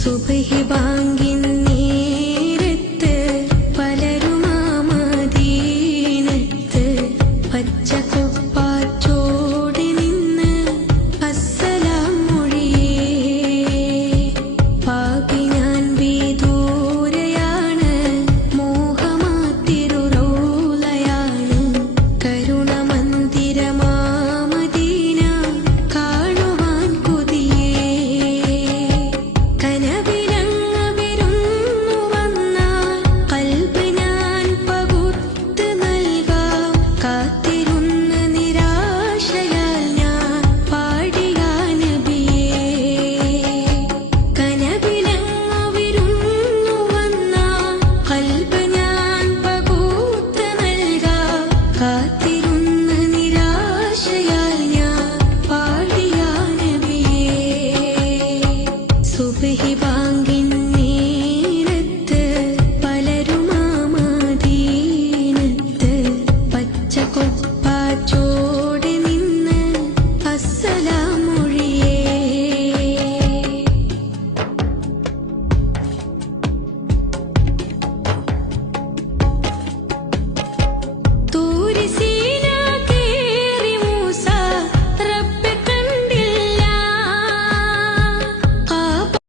സുബ്ഹി ബാങ്കിൻ നേരത്ത് പലരുമാ മദീനത്ത് പച്ചക്കുപ്പാച്ചോടി നിന്ന് അസ്സലാം മൊഴിയേ. പാപി ഞാൻ വിദൂരയാണ്, മോഹമാത്തിരു റൗളയാണ്, കരുണമന്ദിരമാ മദീന കാണുവാൻ കൊതിയേ. കനവിലങ്ങ് വിരുന്നു വന്നാൽ ഖൽബ് ഞാൻ പകുത്ത് നൽകാം. കാത്തിരുന്ന് നിരാശയാൽ ഞാൻ പാടിയ നബിയേ. കനവിലങ്ങ് വിരുന്നു വന്നാൽ ഖൽബ് ഞാൻ പകുത്ത് നൽകാം. കാത്തിരുന്ന് നിരാശയാൽ ഞാൻ പാടിയ നബിയേ. സുബ്ഹി